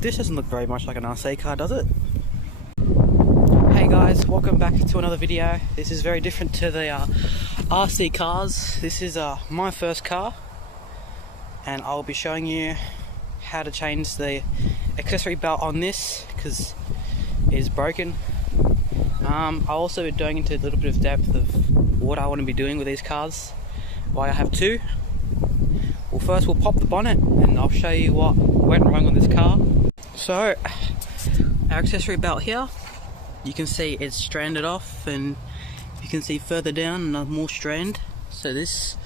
This doesn't look very much like an RC car, does it? Hey guys, welcome back to another video. This is very different to the RC cars. This is my first car, and I'll be showing you how to change the accessory belt on this because it is broken. I'll also be going into a little bit of depth of what I want to be doing with these cars, why I have two. Well, first we'll pop the bonnet and I'll show you what went wrong on this car. So, our accessory belt here, you can see it's stranded off, and you can see further down another more strand. So this,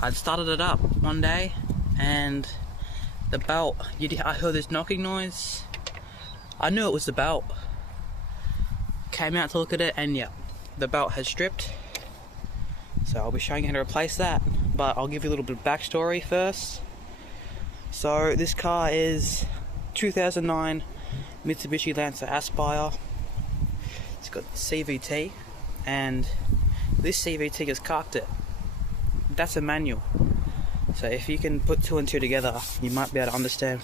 I'd started it up one day and the belt, I heard this knocking noise. I knew it was the belt. Came out to look at it and yeah, the belt has stripped. So I'll be showing you how to replace that, but I'll give you a little bit of backstory first. So this car is 2009 Mitsubishi Lancer Aspire. It's got CVT, and this CVT has carked it. That's a manual. So if you can put two and two together, you might be able to understand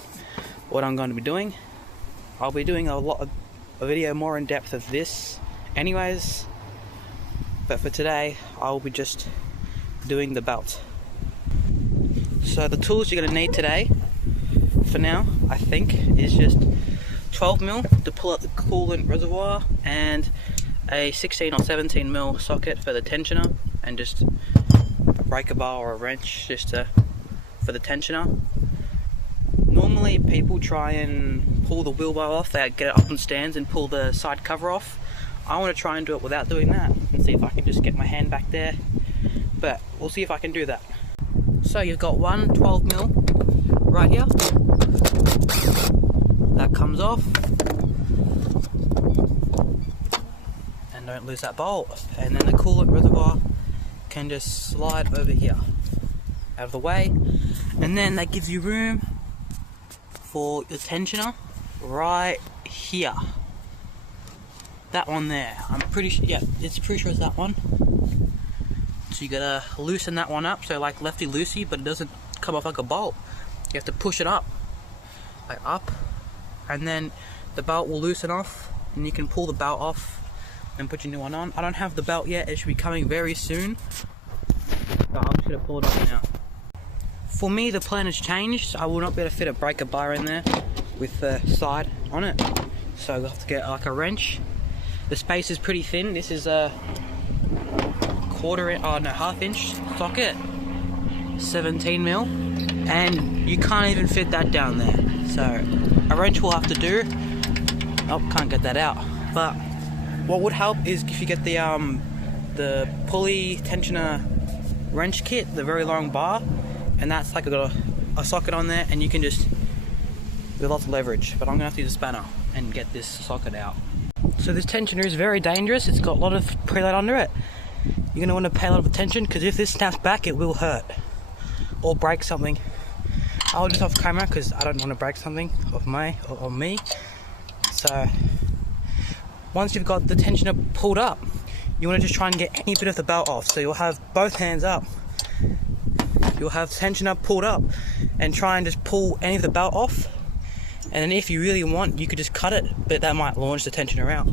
what I'm going to be doing. I'll be doing a video more in depth of this anyways, but for today I'll be just doing the belt. So the tools you're going to need today, for now, I think, is just 12mm to pull out the coolant reservoir and a 16 or 17mm socket for the tensioner, and just a breaker bar or a wrench just for the tensioner. Normally people try and pull the wheel bar off, they get it up on stands and pull the side cover off. I want to try and do it without doing that and see if I can just get my hand back there, but we'll see if I can do that. So you've got one 12mm right here, that comes off, and don't lose that bolt, and then the coolant reservoir can just slide over here out of the way, and then that gives you room for the tensioner right here. That one there, I'm pretty sure, yeah, it's pretty sure it's that one. So you gotta loosen that one up, so like lefty loosey, but it doesn't come off like a bolt. You have to push it up, like up, and then the belt will loosen off, and you can pull the belt off and put your new one on. I don't have the belt yet, it should be coming very soon, but I'm just gonna pull it off now. For me, the plan has changed. I will not be able to fit a breaker bar in there with the side on it, so I'll have to get like a wrench. The space is pretty thin. This is a half inch socket, 17mm, and you can't even fit that down there. So a wrench will have to do. Oh, can't get that out. But what would help is if you get the pulley tensioner wrench kit, the very long bar, and that's like got a socket on there, and you can just, with lots of leverage. But I'm gonna have to use a spanner and get this socket out. So this tensioner is very dangerous. It's got a lot of preload under it. You're gonna want to pay a lot of attention, because if this snaps back, it will hurt or break something. I'll just off camera because I don't want to break something of me. So once you've got the tensioner pulled up, you want to just try and get any bit of the belt off. So you'll have both hands up. You'll have the tensioner pulled up and try and just pull any of the belt off. And then if you really want, you could just cut it, but that might launch the tensioner out.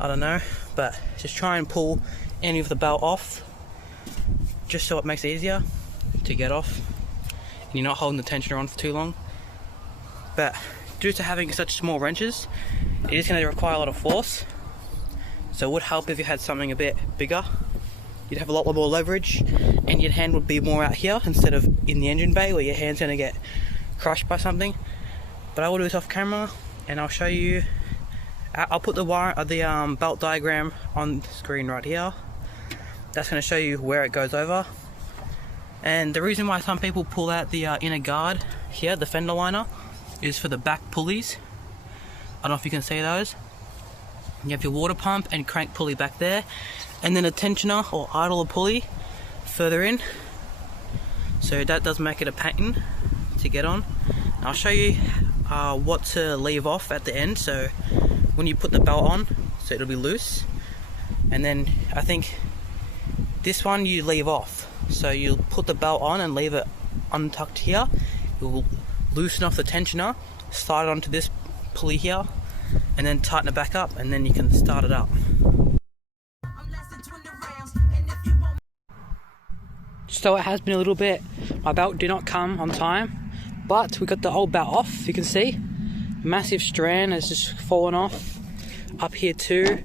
I don't know, but just try and pull any of the belt off, just so it makes it easier to get off and you're not holding the tensioner on for too long. But due to having such small wrenches, it is going to require a lot of force, so it would help if you had something a bit bigger. You'd have a lot more leverage and your hand would be more out here instead of in the engine bay where your hand's going to get crushed by something. But I will do this off camera and I'll show you. I'll put the belt diagram on the screen right here. That's going to show you where it goes over. And the reason why some people pull out the inner guard here, the fender liner, is for the back pulleys. I don't know if you can see those. You have your water pump and crank pulley back there, and then a tensioner or idler pulley further in. So that does make it a pain to get on. And I'll show you what to leave off at the end, so when you put the belt on, so it'll be loose. And then I think this one you leave off, so you'll put the belt on and leave it untucked here. It will loosen off the tensioner, slide it onto this pulley here, and then tighten it back up, and then you can start it up. So it has been a little bit, my belt did not come on time, but we got the old belt off, you can see. Massive strand has just fallen off. Up here too.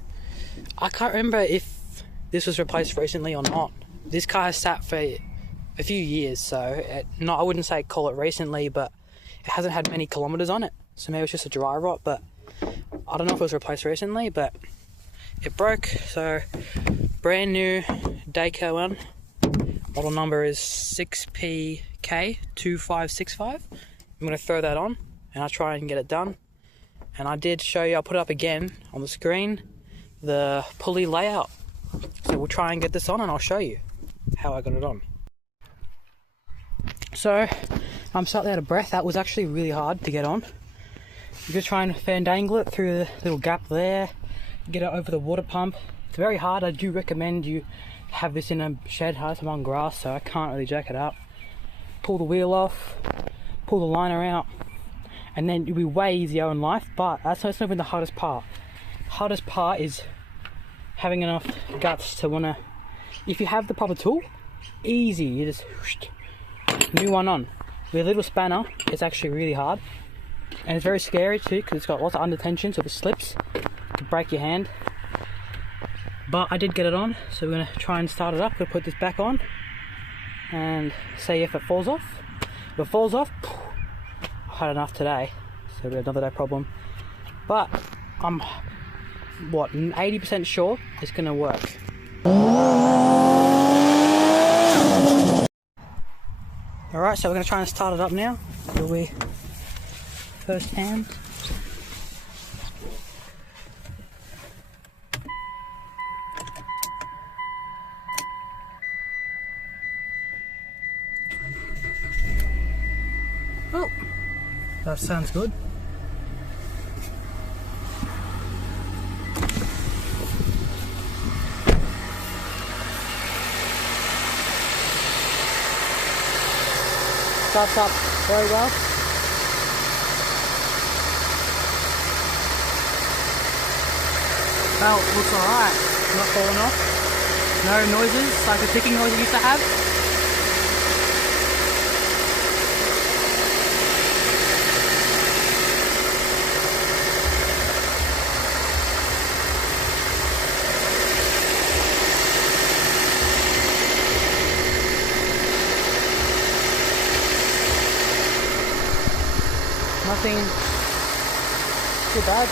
I can't remember if this was replaced recently or not. This car has sat for a few years, so I wouldn't say call it recently, but it hasn't had many kilometers on it. So maybe it's just a dry rot, but I don't know if it was replaced recently, but it broke. So brand new Dayco one. Model number is 6PK2565. I'm going to throw that on and I'll try and get it done. And I did show you, I'll put it up again on the screen, the pulley layout. So we'll try and get this on and I'll show you how I got it on. So I'm slightly out of breath. That was actually really hard to get on. You just try and fandangle it through the little gap there, get it over the water pump. It's very hard. I do recommend you have this in a shed. I'm on grass, so I can't really jack it up. Pull the wheel off, pull the liner out, and then it'll be way easier in life, but that's not even the hardest part. Hardest part is having enough guts to wanna, if you have the proper tool, easy, you just new one on. With a little spanner, it's actually really hard. And it's very scary too, because it's got lots of under tension, so if it slips, it could break your hand. But I did get it on, so we're going to try and start it up. We're going to put this back on and see if it falls off. If it falls off, I've had enough today, so it'll be another day problem. But I'm, 80% sure it's going to work. Alright, so we're going to try and start it up now. Will we first hand? Oh, that sounds good. Starts up very well. Well, looks alright. Not falling off. No noises like the ticking noise it used to have. Nothing too bad.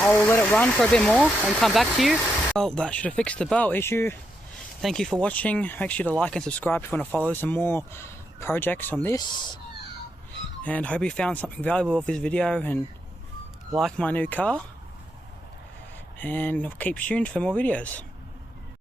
I'll let it run for a bit more and come back to you. Well, that should have fixed the belt issue. Thank you for watching. Make sure to like and subscribe if you want to follow some more projects on this. And hope you found something valuable of this video and like my new car. And keep tuned for more videos.